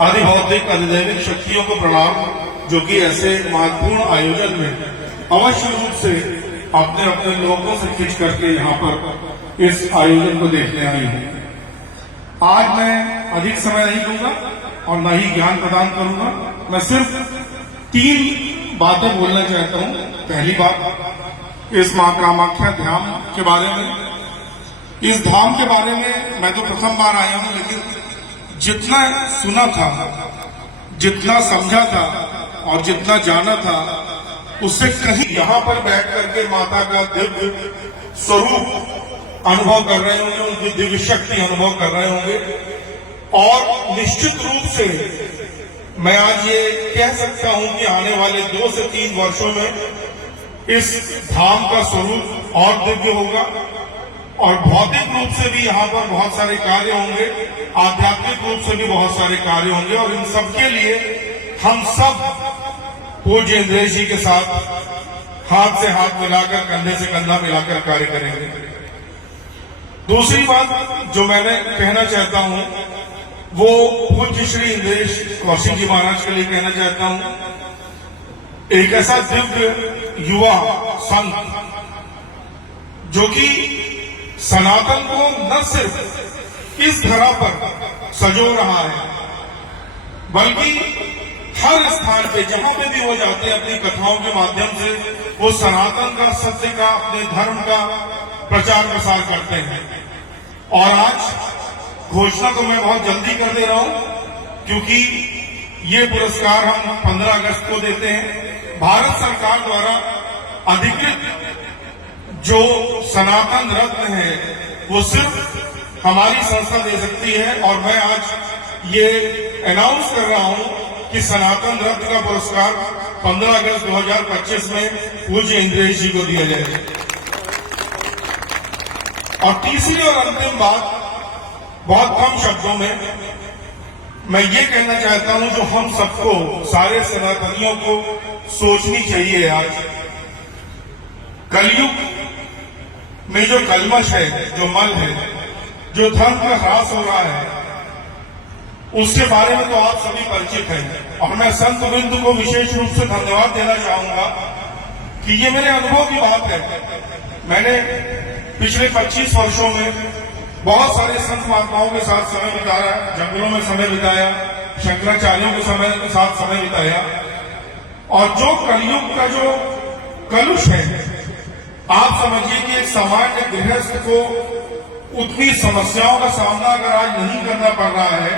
अधिभौतिक अधिदैविक शक्तियों को प्रणाम, जो कि ऐसे महत्वपूर्ण आयोजन में अवश्य रूप से अपने अपने लोगों से खींच करके यहाँ पर इस आयोजन को देखने आई हूँ। आज मैं अधिक समय नहीं दूंगा और न ही ज्ञान प्रदान करूंगा। मैं सिर्फ 3 बातें बोलना चाहता हूँ। पहली बात, इस मां कामाख्या धाम के बारे में। इस धाम के बारे में मैं तो प्रथम बार आया हूं, लेकिन जितना सुना था, जितना समझा था और जितना जाना था, उससे कहीं यहां पर बैठ करके माता का दिव्य स्वरूप अनुभव कर रहे होंगे, उनकी दिव्य शक्ति अनुभव कर रहे होंगे। और निश्चित रूप से मैं आज ये कह सकता हूं कि आने वाले 2 से 3 वर्षों में इस धाम का स्वरूप और दिव्य होगा और भौतिक रूप से भी यहाँ पर बहुत सारे कार्य होंगे, आध्यात्मिक रूप से भी बहुत सारे कार्य होंगे। और इन सब के लिए हम सब पूज्य इंद्रेश जी के साथ हाथ से हाथ मिलाकर, कंधे से कंधा मिलाकर कार्य करेंगे। दूसरी बात जो मैंने कहना चाहता हूं, वो पूज्य श्री इंद्रेश कौशिक जी महाराज के लिए कहना चाहता हूं। एक ऐसा दिव्य युवा संत जो कि सनातन को न सिर्फ इस धरा पर सजो रहा है, बल्कि हर स्थान पे जहां पे भी वो जाते हैं, अपनी कथाओं के माध्यम से वो सनातन का, सत्य का, अपने धर्म का प्रचार प्रसार करते हैं। और आज घोषणा को मैं बहुत जल्दी कर दे रहा हूं, क्योंकि ये पुरस्कार हम 15 अगस्त को देते हैं। भारत सरकार द्वारा अधिकृत जो सनातन रत्न है वो सिर्फ हमारी संस्था दे सकती है। और मैं आज ये अनाउंस कर रहा हूं कि सनातन रत्न का पुरस्कार 15 अगस्त 2025 में पूज्य इंद्रेश जी को दिया जाएगा। और तीसरी और अंतिम बात, बहुत कम शब्दों में मैं ये कहना चाहता हूं, जो हम सबको, सारे सनातनियों को सोचनी चाहिए। आज कलयुग में जो कलमश है, जो मल है, जो धर्म का ह्रास हो रहा है, उसके बारे में तो आप सभी परिचित हैं। और मैं संत बिंदु को विशेष रूप से धन्यवाद देना चाहूंगा कि ये मेरे अनुभव की बात है। मैंने पिछले 25 वर्षों में बहुत सारे संत महात्माओं के साथ समय बिताया, जंगलों में समय बिताया, शंकराचार्यों के साथ समय बिताया। और जो कलयुग का जो कलुष है, आप समझिए कि एक सामान्य गृहस्थ को उतनी समस्याओं का सामना अगर आज नहीं करना पड़ रहा है,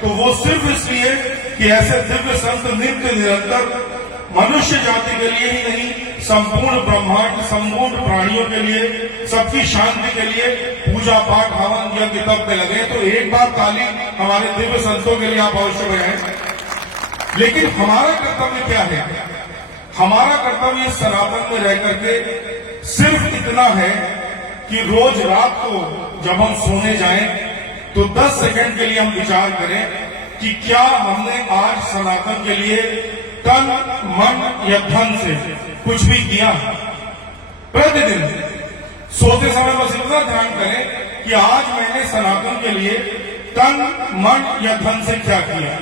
तो वो सिर्फ इसलिए कि ऐसे दिव्य संत नित्य निरंतर मनुष्य जाति के लिए ही नहीं, संपूर्ण ब्रह्मांड, संपूर्ण प्राणियों के लिए, सबकी शांति के लिए पूजा पाठ, हवन यज्ञ तप में लगे। तो एक बार ताली हमारे दिव्य संतों के लिए आप अवश्य बजाएं। लेकिन हमारा कर्तव्य क्या है? हमारा कर्तव्य इस सनातन में रह करके सिर्फ इतना है कि रोज रात को जब हम सोने जाएं, तो 10 सेकंड के लिए हम विचार करें कि क्या हमने आज सनातन के लिए तन, मन या धन से कुछ भी किया। प्रतिदिन सोते समय बस इतना ध्यान करें कि आज मैंने सनातन के लिए तन, मन या धन से क्या किया।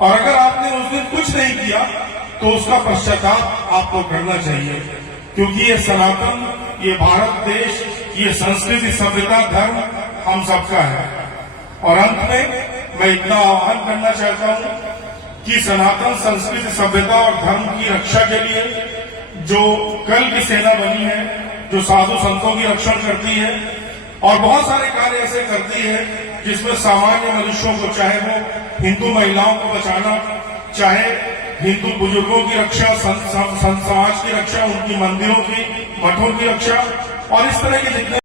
और अगर आपने उस दिन कुछ नहीं किया, तो उसका पश्चाताप आपको करना चाहिए, क्योंकि ये सनातन, ये भारत देश, ये संस्कृति, सभ्यता, धर्म हम सबका है। और अंत में मैं इतना आह्वान करना चाहता हूं कि सनातन संस्कृति, सभ्यता और धर्म की रक्षा के लिए जो कल की सेना बनी है, जो साधु संतों की रक्षा करती है और बहुत सारे कार्य ऐसे करती है जिसमें सामान्य मनुष्यों को, चाहे वो हिंदू महिलाओं को बचाना, चाहे हिंदू बुजुर्गों की रक्षा, संत समाज की रक्षा, उनकी मंदिरों की, मठों की रक्षा और इस तरह के जितने